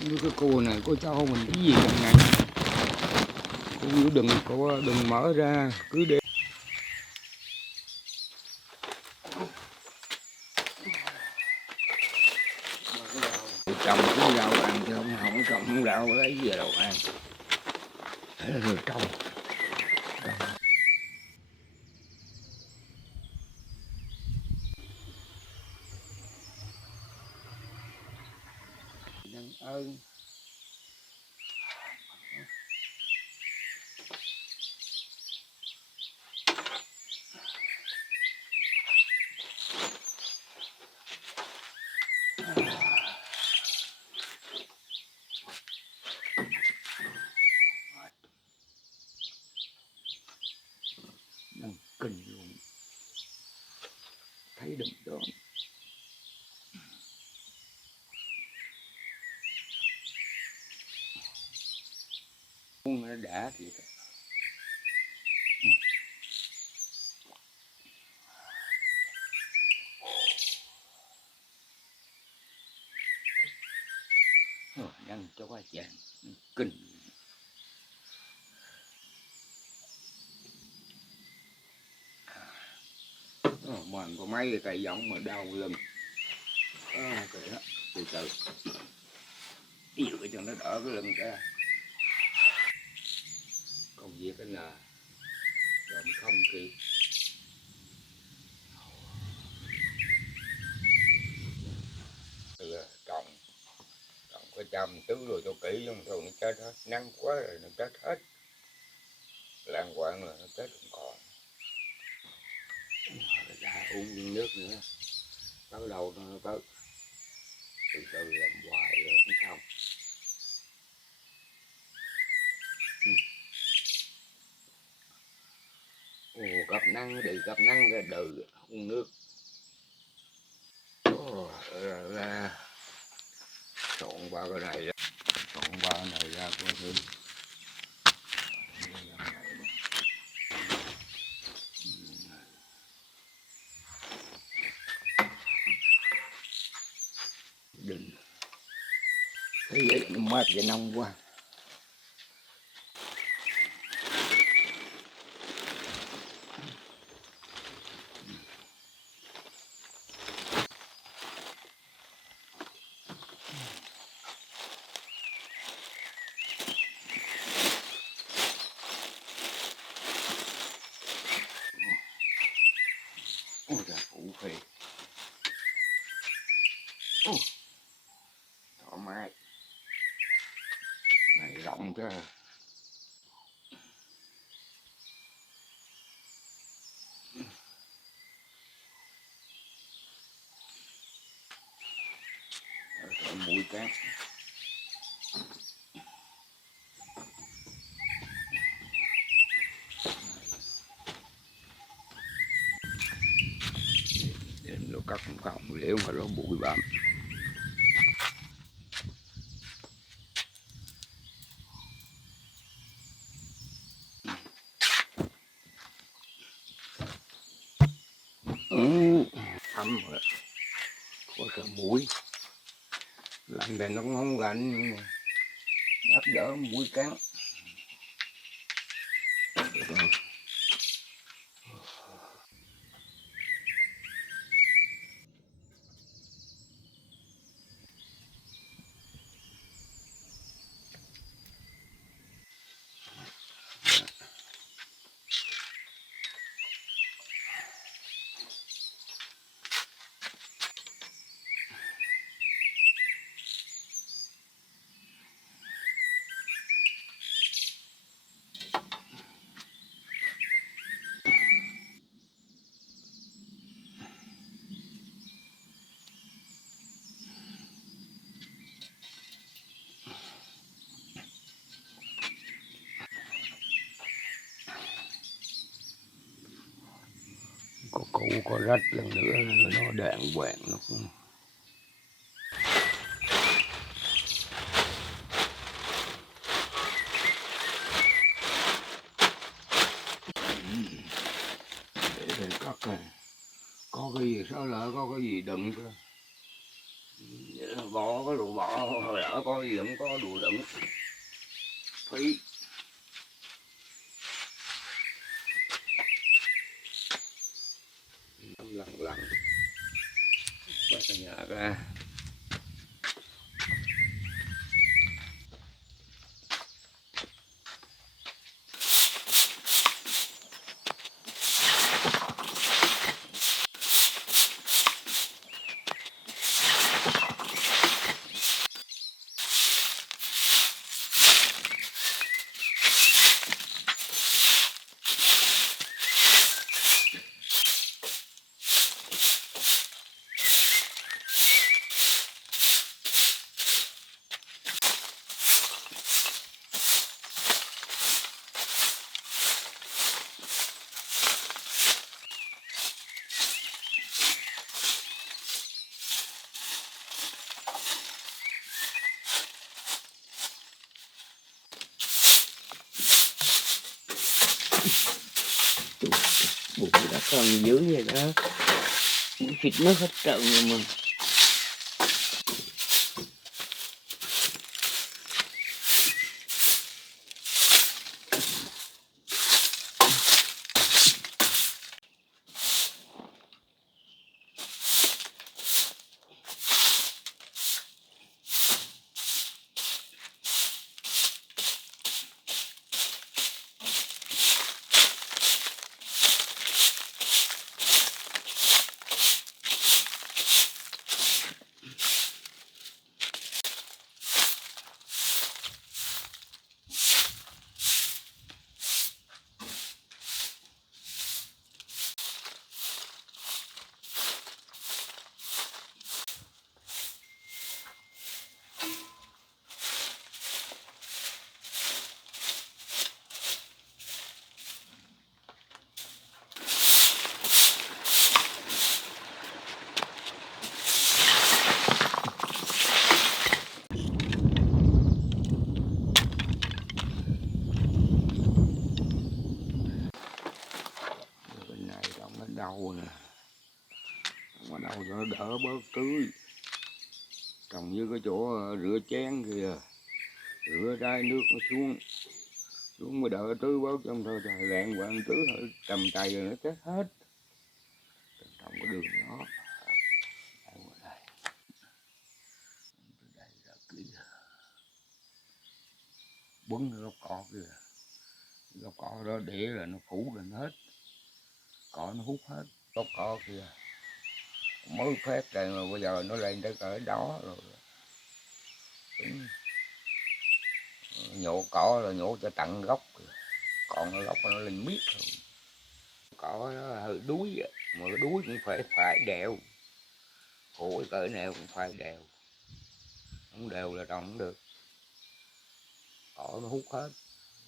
Như cái cua này cô cho mình cái gì trong này, cô đừng mở ra, cứ để trồng cái rau ăn chứ không trồng rau lấy gì đâu ăn. Rồi trồng nhân ơn. Đang kinh luôn, thấy đừng đó. Nó đã thiệt. Đang cho qua chàng kinh. Mình có mấy cái cây giống mà đau lưng. Kìa, từ từ yêu cái cho nó đỡ cái lưng ra. Công việc cái là làm không kịp. Trồng có chăm tứ rồi cho kỹ không thôi nó chết hết, nắng quá rồi nó chết hết, lan quạng là nó chết không còn. Đã uống nước nữa, tới đầu nó tới, từ từ làm hoài rồi cũng xong. Gặp năng đi gặp năng ra đời uống nước. Ra trộn ba cái này ra, trộn ba cái này ra coi thử. Đừng thấy vậy nó mát và nông quá. Ôi trời phụ phì. Thoải mái. Này rộng chứ. Mũi cát. Nó cắt không liệu mà nó bụi bặm. Thấm rồi. Có cả mũi. Lạnh này nó không lạnh, đắp đỡ mũi cắn. Có cụ có rách lần nữa nó đạn quẹn nó cũng... Để đây cắt này. Có cái gì sao lỡ có cái gì đựng cơ. bỏ có đồ bỏ hồi lỡ có gì cũng có đồ đựng phí. Lần quét cái nhà ra. bụi đã còn dưới vậy đó, thịt nó hết trơn rồi mà. Bên này trồng ở đâu nè, ở đâu cho nó đỡ bớt tưới. Trồng như cái chỗ rửa chén kìa, rửa ra nước nó xuống mới đỡ tưới bớt, trong thôi trời lẹn qua tưới trầm tay rồi nó chết hết. Trồng cái đường đó bứng cái gốc cỏ kìa, gốc cỏ đó để là nó phủ lên hết, cỏ nó hút hết gốc cỏ kìa. Mới phép rồi mà bây giờ nó lên tới cỡ đó rồi. Nhổ cỏ là nhổ cho tận gốc, còn cái gốc nó lên miết rồi. Cỏ nó hơi đuối, mà cái đuối cũng phải đèo, khổ cỡ nào cũng phải đèo, không đều là trồng không được, cỏ nó hút hết.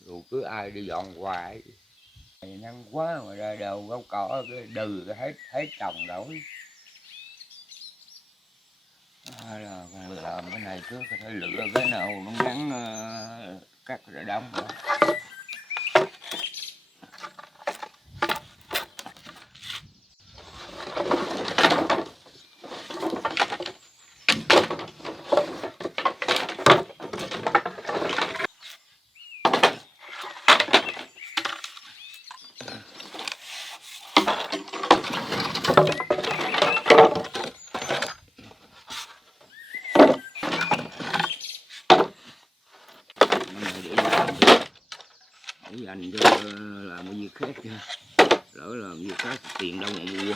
Rồi cứ ai đi dọn hoài, năng quá mà ra đầu gốc cỏ cái đừ cái hết trồng đổi. Là làm cái này trước có thể lựa cái nào nó ngắn cắt rồi đóng nữa. Để dành cho làm cái việc khác, lỡ làm việc khác tiền đâu mà mua.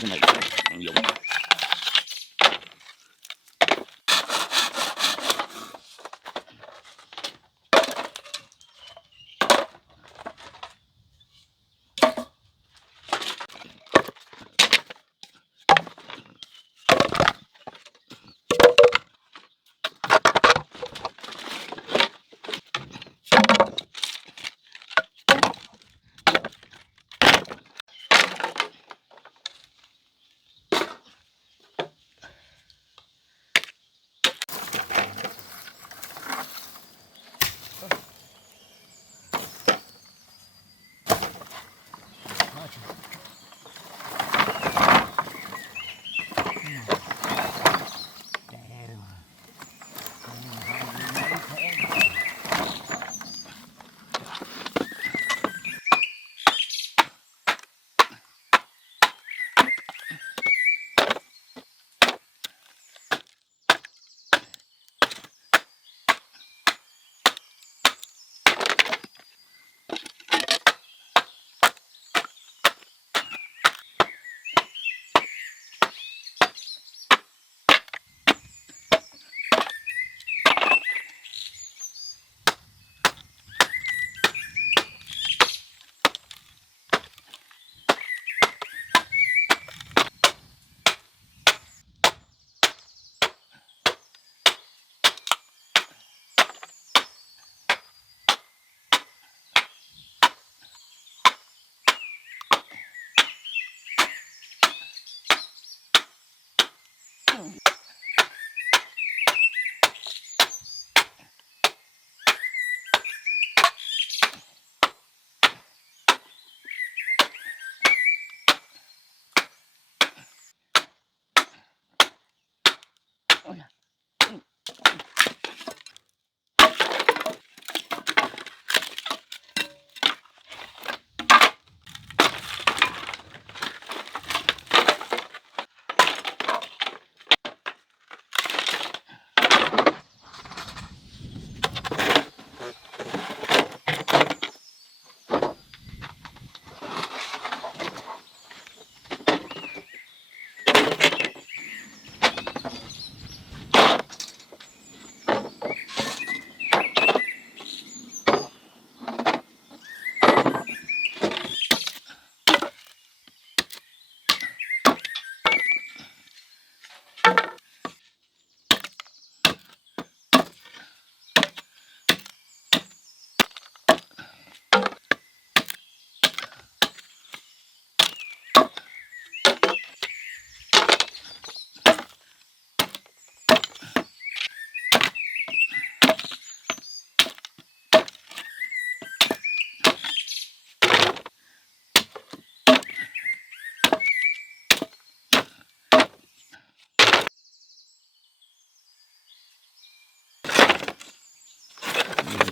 Cái này còn dùng.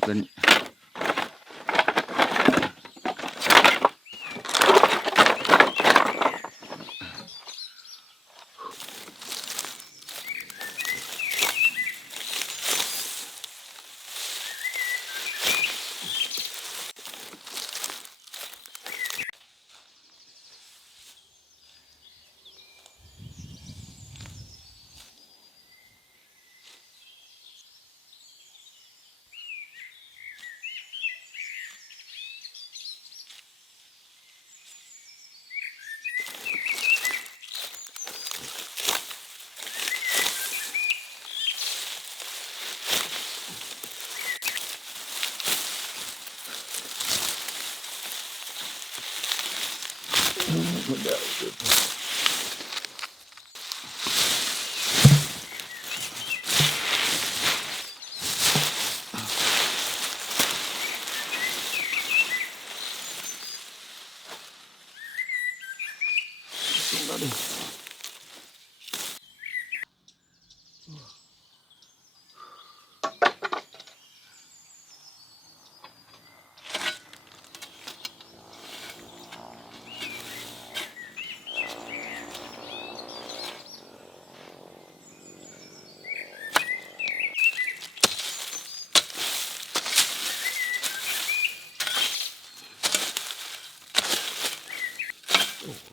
Kinh. Đó đi.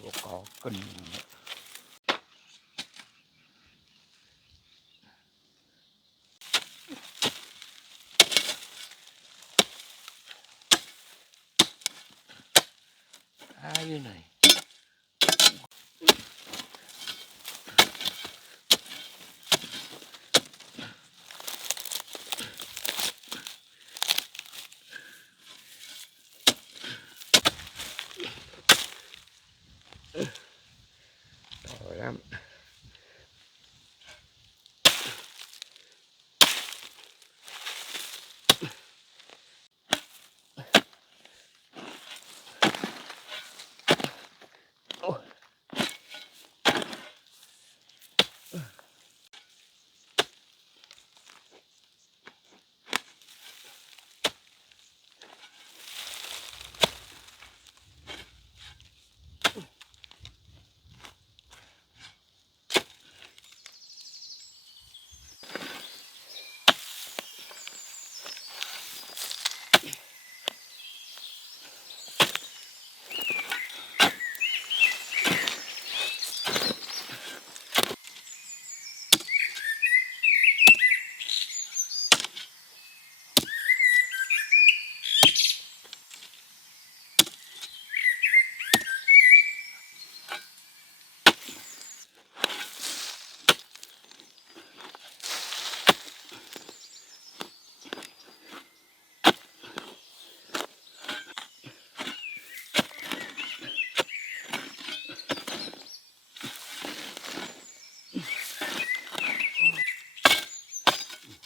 Nó có kinh. Cái này rồi lắm.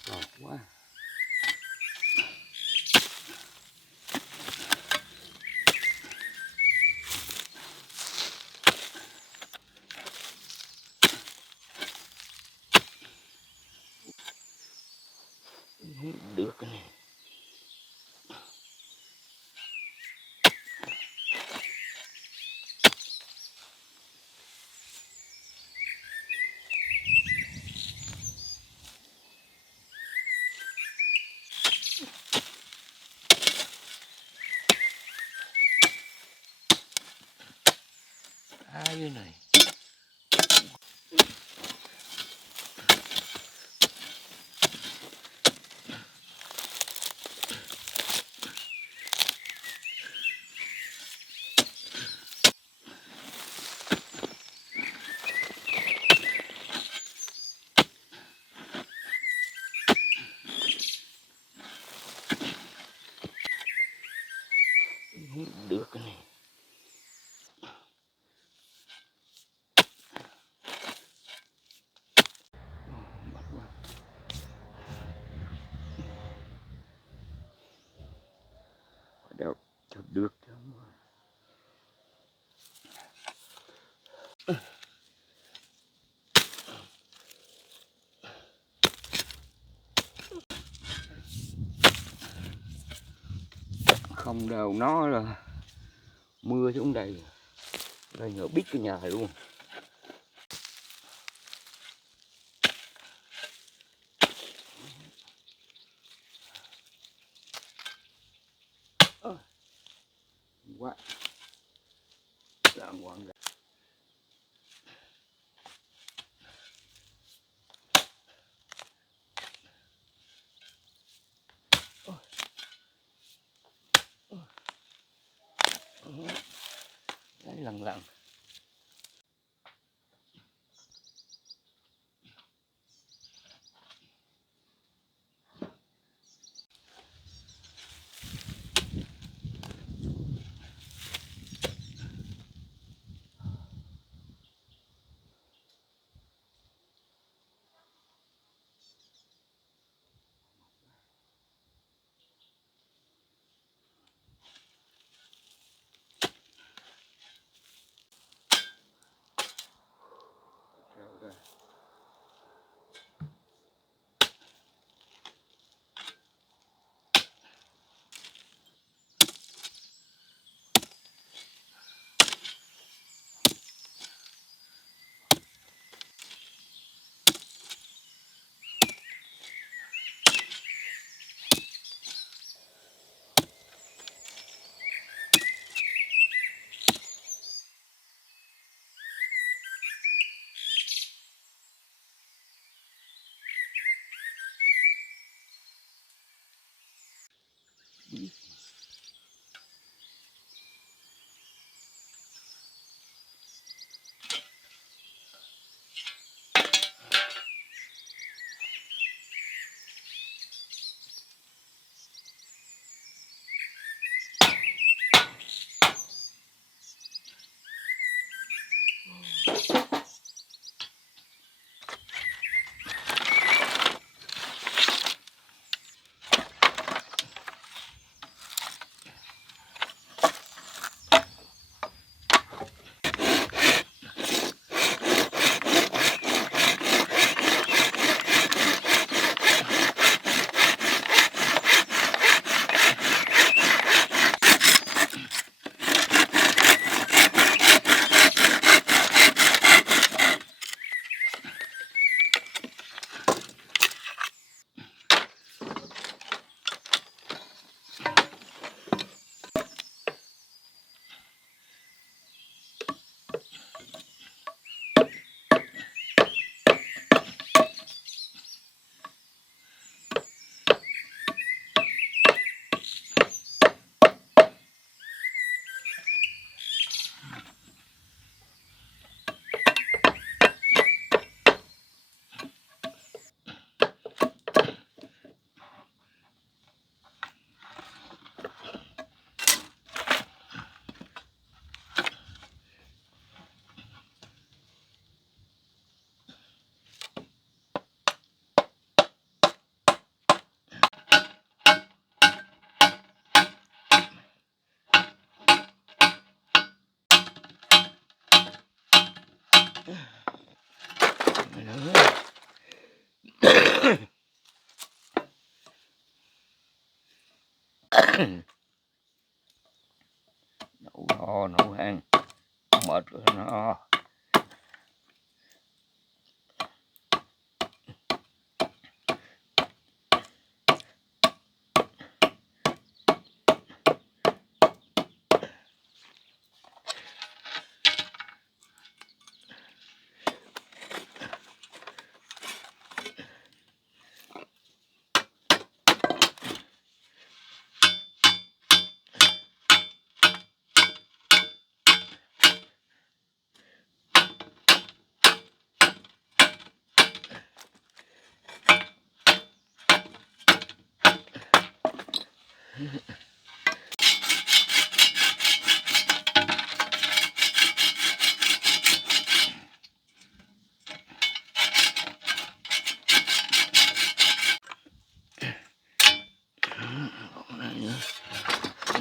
Ngọt quá. Được cái này. Cái này được cái này. được. Không đâu, nó là mưa xuống đây, đây ngỡ biết cái nhà luôn. Quá đàng hoàng. Đấy lần lần. Nấu no nấu hang mệt rồi nó.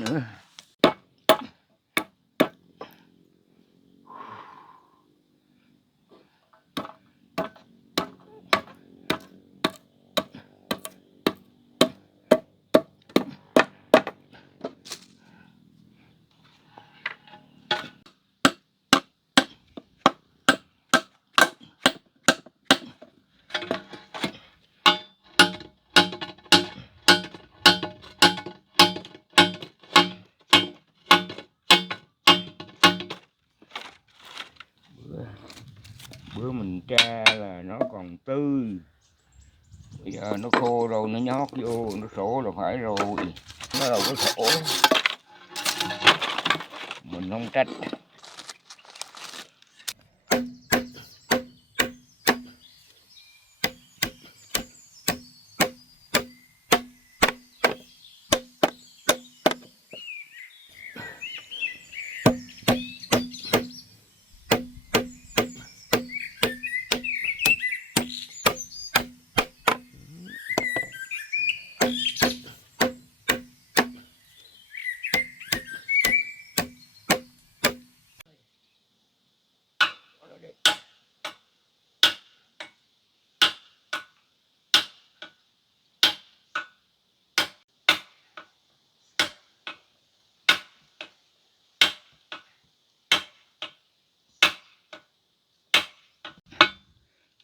Nữa. tra là nó còn tươi, bây giờ nó khô rồi nó nhót vô nó sổ là phải rồi, nó đâu có sổ mình không trách.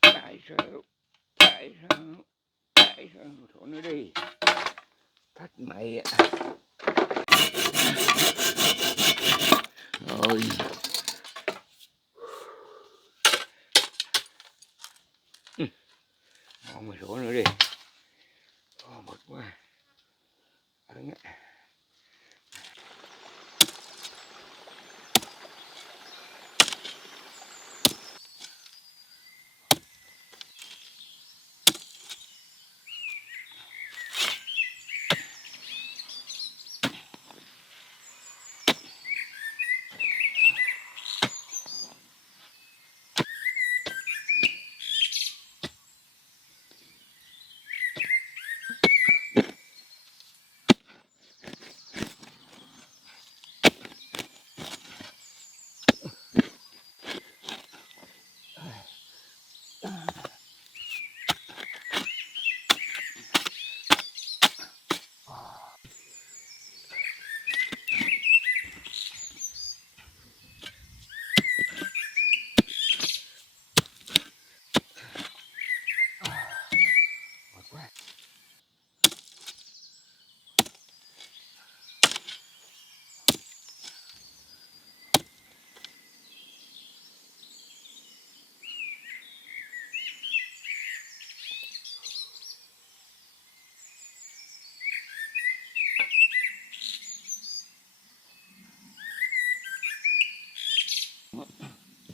Tại sao thôi nó đi thách mày rồi. Mày sổ nữa đi. Mệt quá.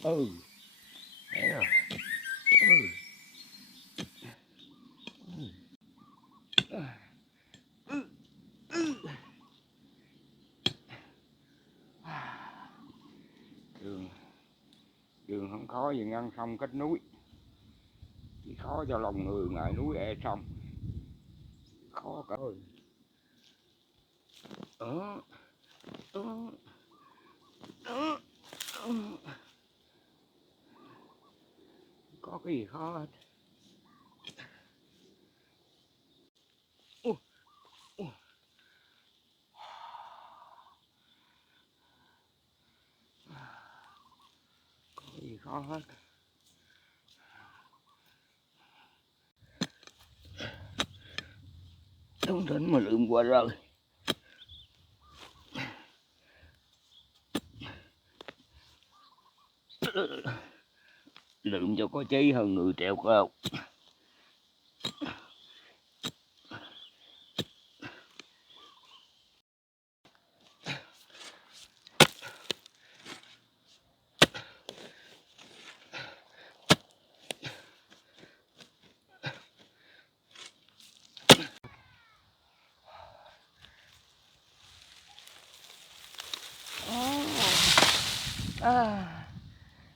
Thấy rồi. Đường không khó gì ngăn sông cách núi, chỉ khó cho lòng người ngại núi e sông, khó cả ơi. Có cái gì khó hết. Có cái gì khó hết. Đúng đến mà lượm qua rồi. Lượm cho có chí hơn người trèo cao.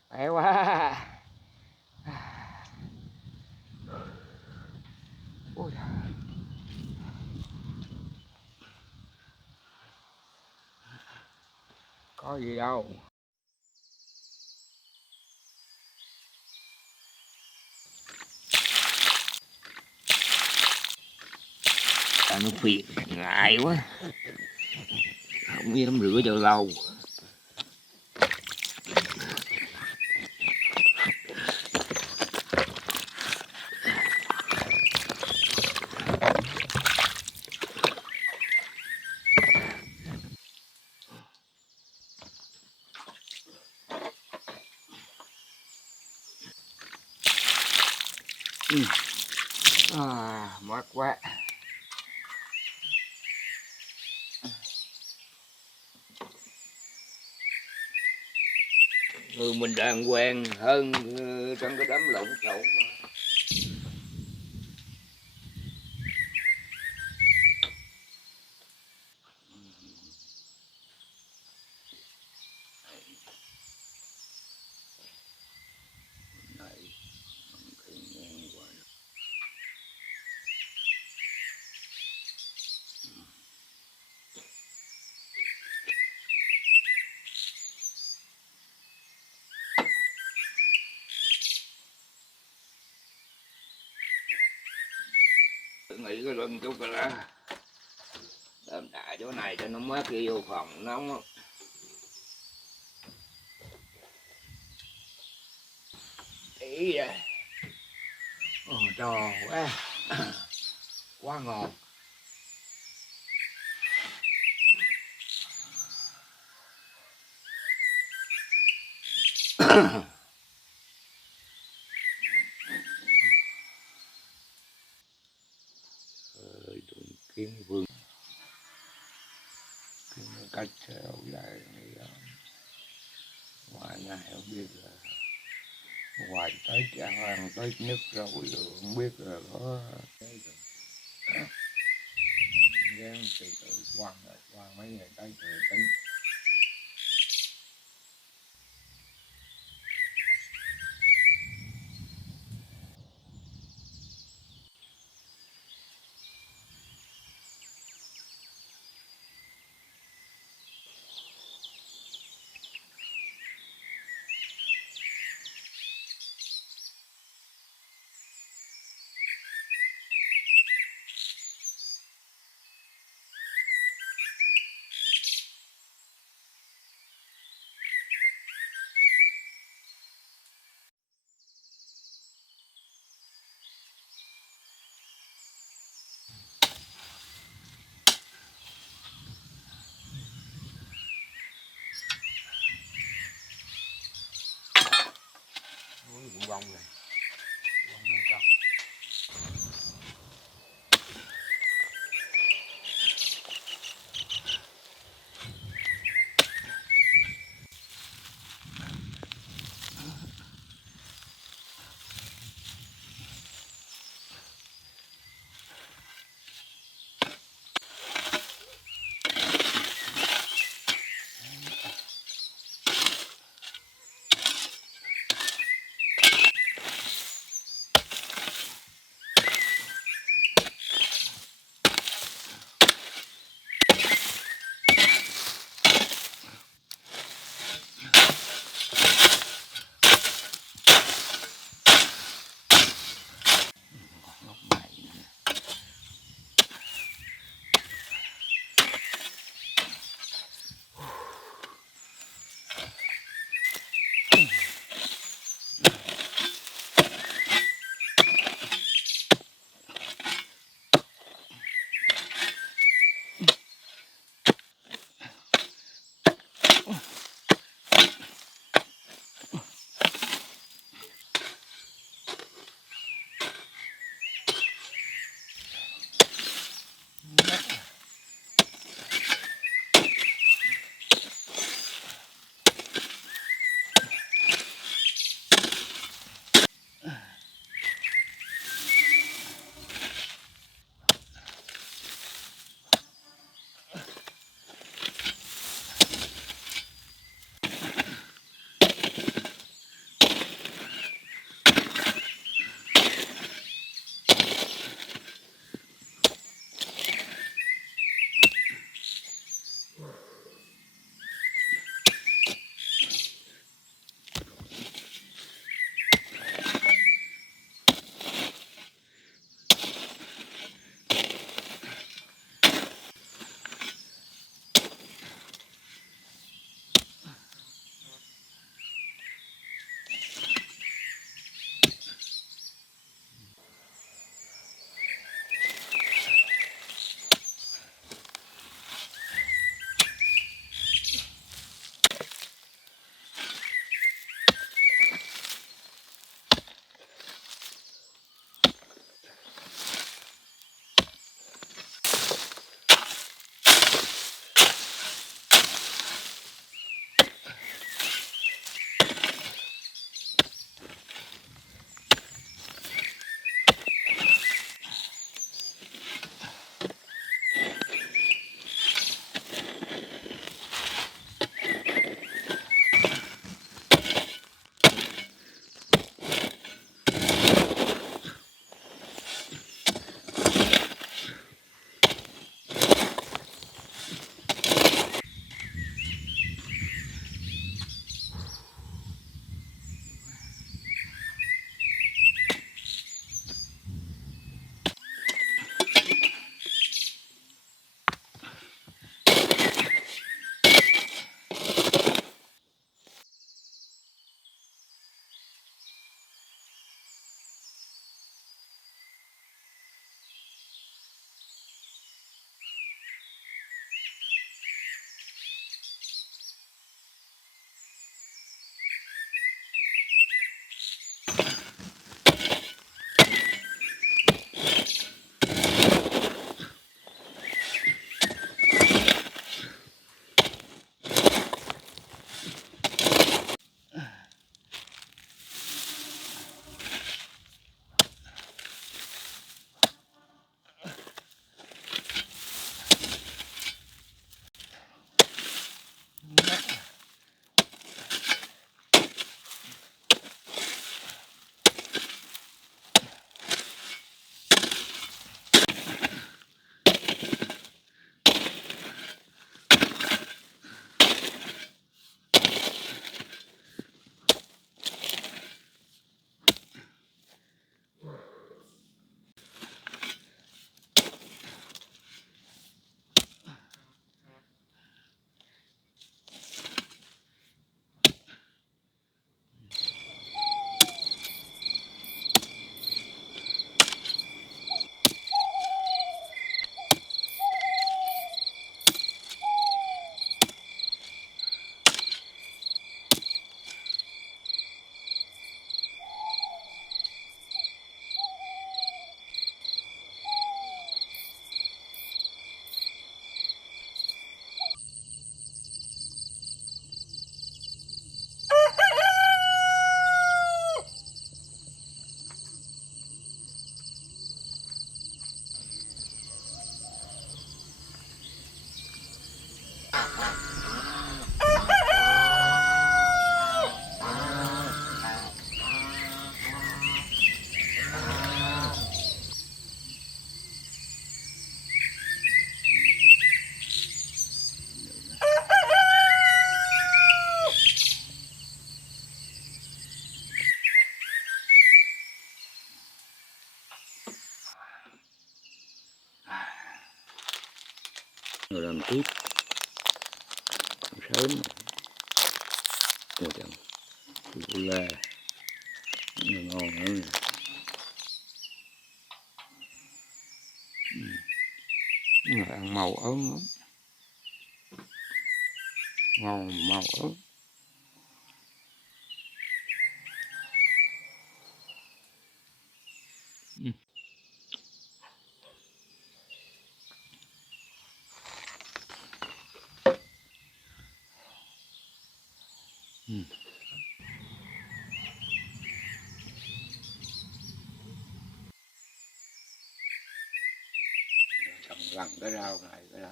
Khỏe quá. Ôi. Có gì đâu. Nó phiền ngại quá, không biết tắm rửa cho lâu. Mát quá. Mình đàng hoàng hơn trong cái đám lộn xộn mà. Này, cái ngang qua. Tôi nghĩ cái lưng chút rồi đó. Làm đại chỗ này cho nó mát khi vô phòng nóng á. Ý vậy. Trò quá. Quá ngon. Kiếm vương cách theo lại ngoài này không biết là ngoài tới chẳng ăn tới nước rồi không biết là có gán từ từ qua mấy ngày tới rồi tính. rồi làm tiếp sớm. Ôi trời, la ngon nữa. Ăn màu ớn lắm, ngon màu ớn. Trồng lần cái rau này cái đó,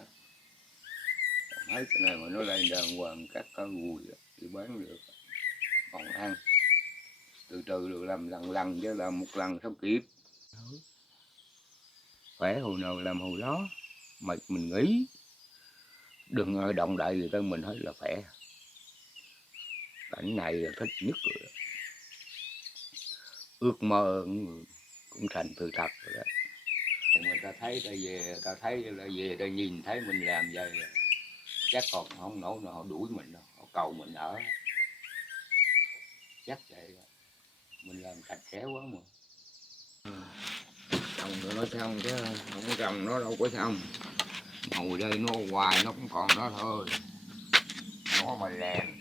mấy cái này mà nó lên đàng hoàng các cá gùi thì bán được, còn ăn từ từ được làm lần chứ làm một lần sao kịp. Khỏe hồi nào làm hồi đó, mà mình nghĩ đừng động đậy gì tới mình thấy là khỏe. Cảnh này là thích nhất rồi đó. Ước mơ cũng thành sự thật rồi đó. Người ta thấy ta về, ta thấy là về ta nhìn thấy mình làm vậy là chắc còn không nổi nào họ đuổi mình đâu, họ cầu mình ở. Chắc vậy đó. Mình làm sạch sẽ quá mà. Trồng rồi nó xong chứ không có trồng nó đâu có xong. Ngồi đây nó hoài nó cũng còn đó thôi. Nó mà lèn.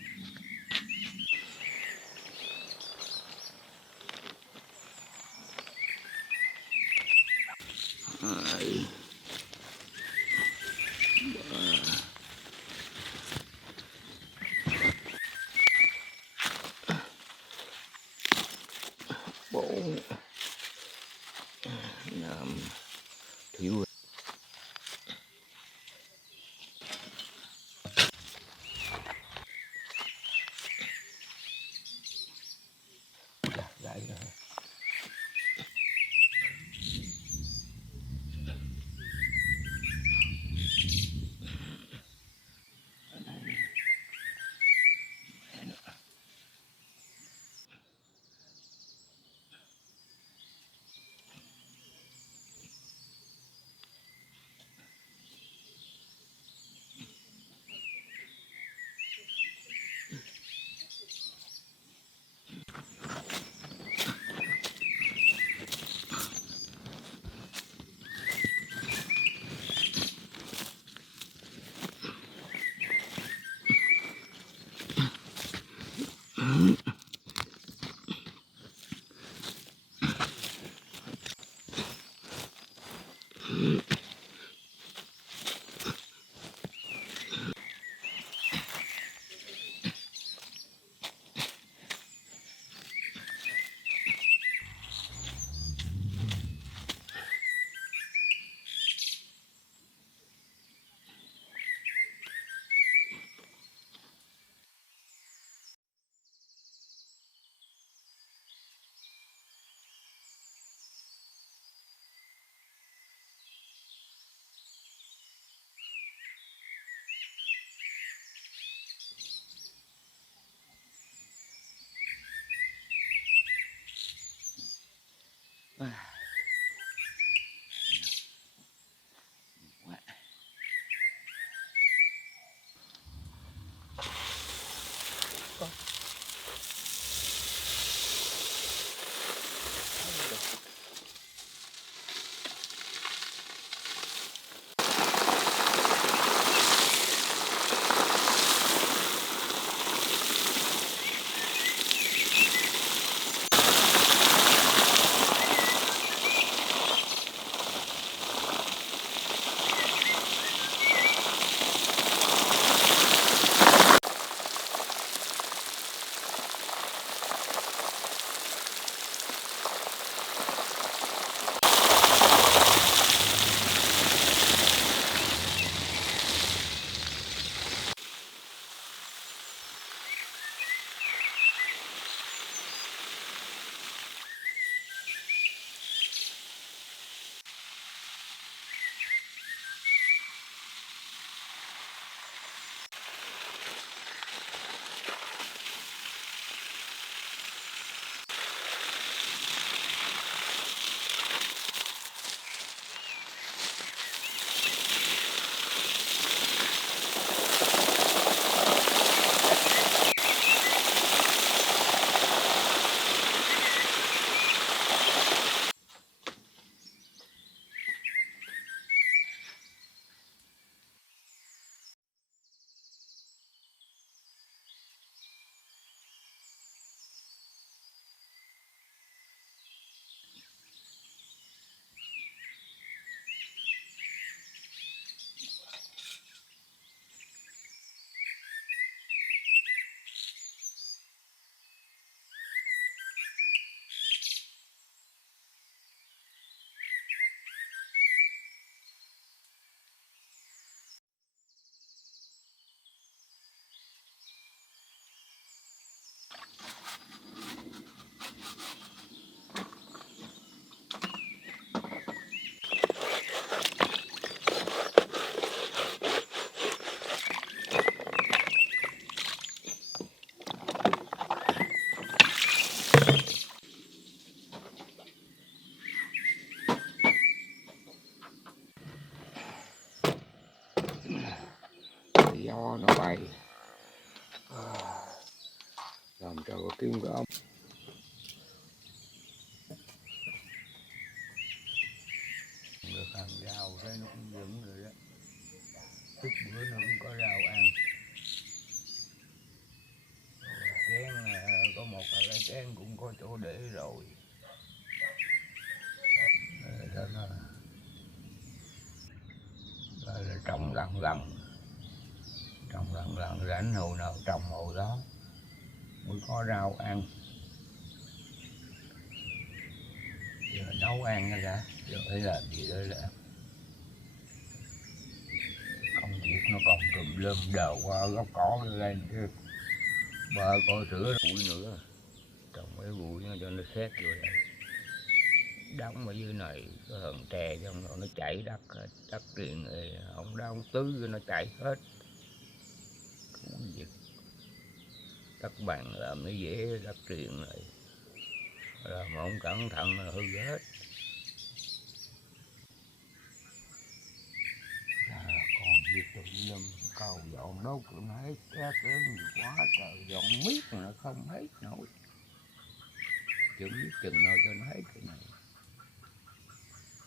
Bốn năm thiếu vậy rồi. gió nó bay. Làm cho có kiếm cái ống. Được hàng rau thấy nó cũng vững rồi đó. Chút bữa nó cũng có rau ăn. Chén có một cái chén cũng có chỗ để rồi. Đó là trồng lặng lặng rảnh hồi nào trồng hồi đó mới có rau ăn. Giờ nấu ăn ra đã, giờ phải làm gì đó là công việc nó còn tùm lum đờ qua gốc cỏ lên chứ. Bà coi sữa bụi nữa, trồng mấy bụi cho nó xét rồi đây. Đóng ở dưới này có hòn tre trong đó nó chảy đất điện rồi không đau không tứ nó chảy hết. Cũng việc đất bằng làm nó dễ, đất điện này làm không cẩn thận là hư hết. Còn việc tùm lum cầu dọn đốt tụi nó hết chát lớn quá trời, dọn miết mà nó không hết nổi. Chừng biết chừng nào cho nó hết cái này.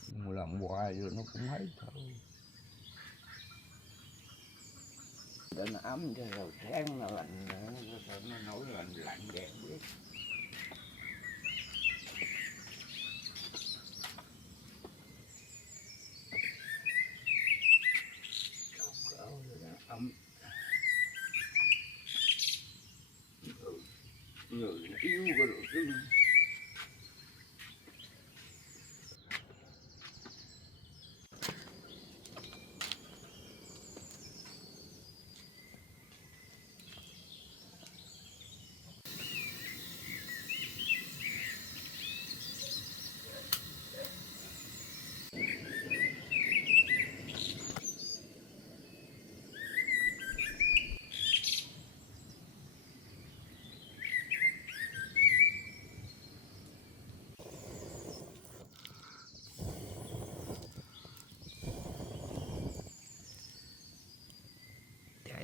Nhưng mà làm hoài rồi nó cũng hết thôi. Để nó ấm cho rồi sáng nó lạnh, nó nổi lạnh đẹp biết. Ấm. Người nó yếu cái độ cưng.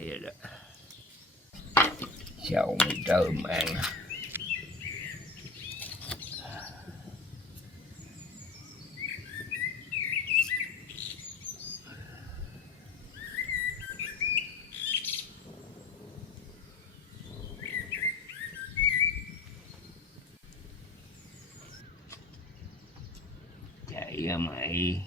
Vậy đó. Sao mình trơm ăn. Chạy ra mày.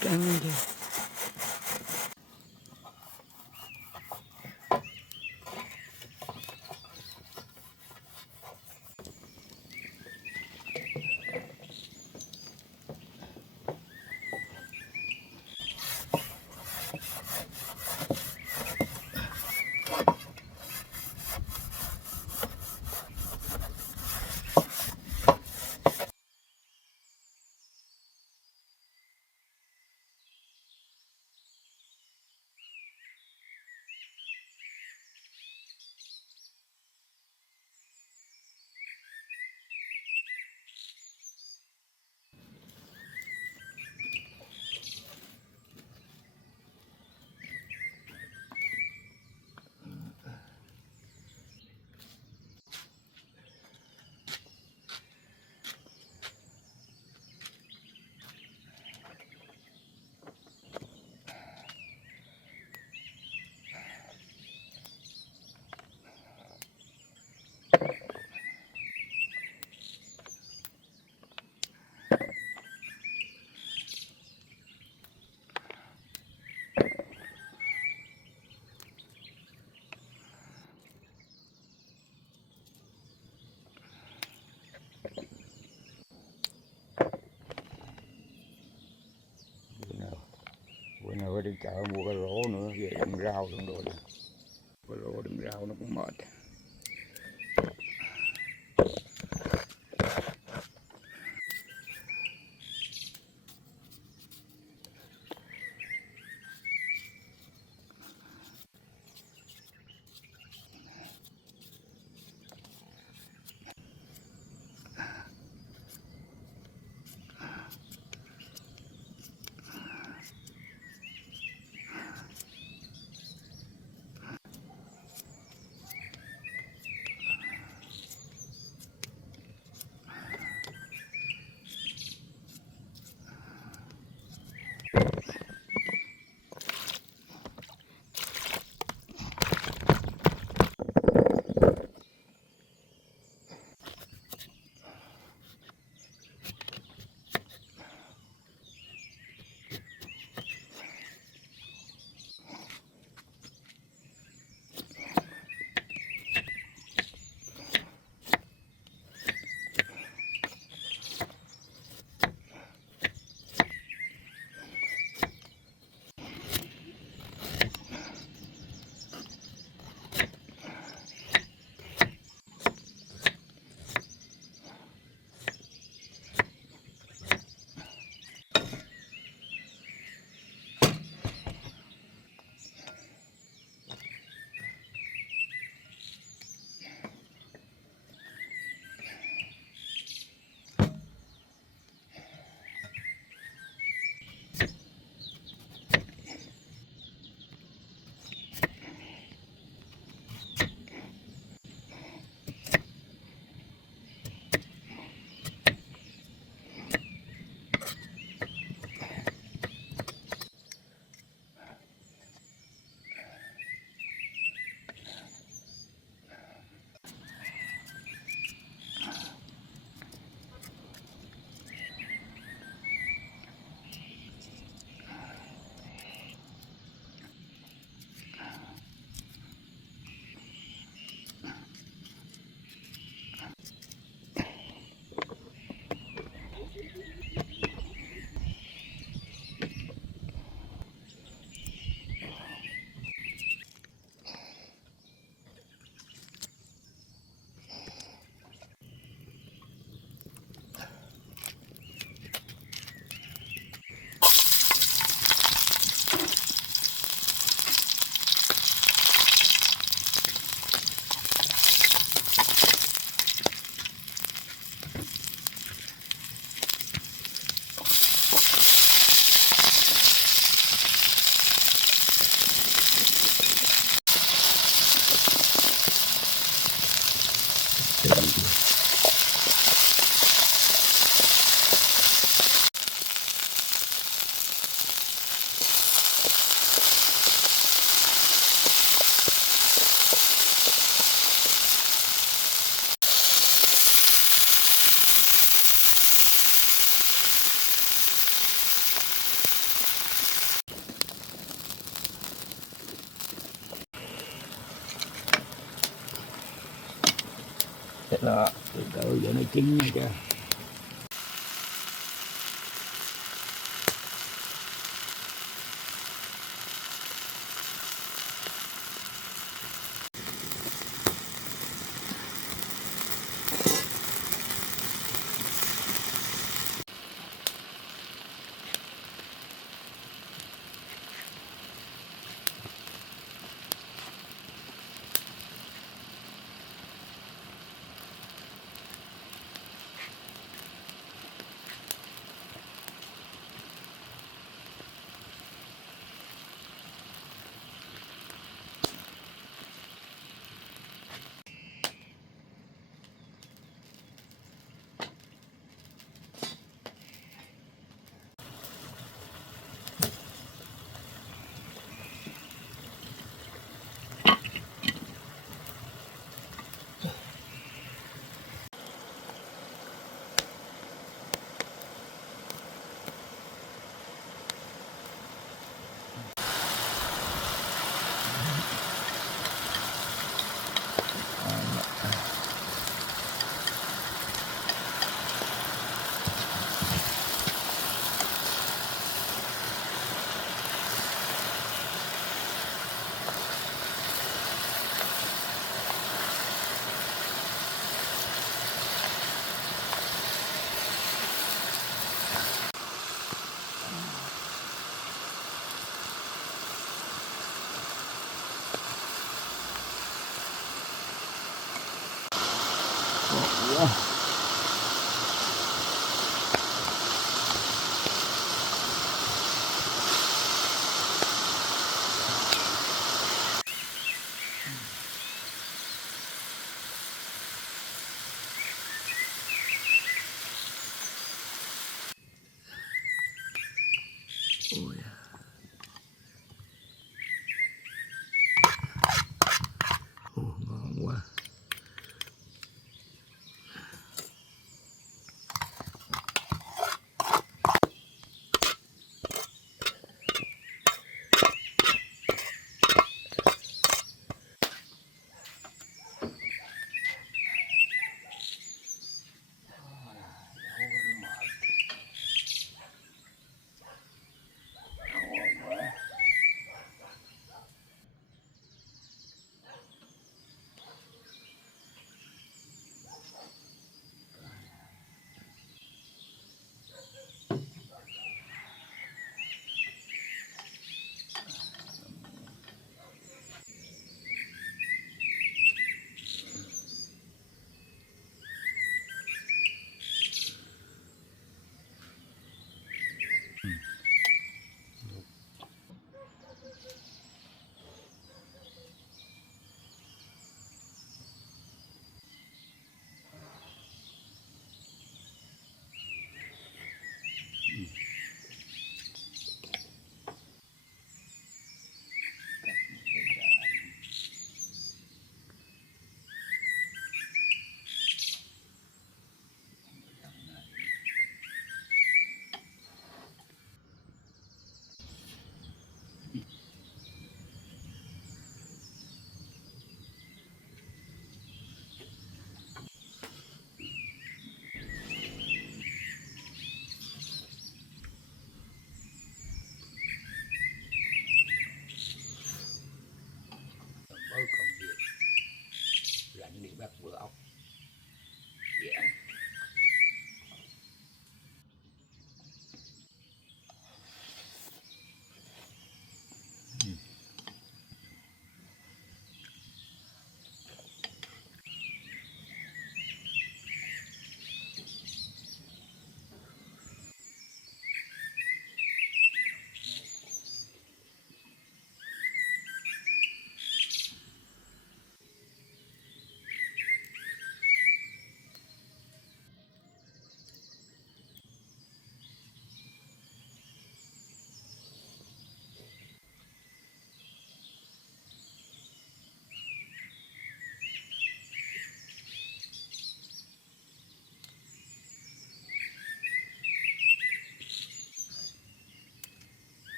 căng kìa. Bữa nào phải đi chợ mua cái rổ nữa về đựng rau đựng đồ. Cái rổ đựng rau nó cũng mệt. Thế là từ từ giờ nó chín nha chứ. yeah.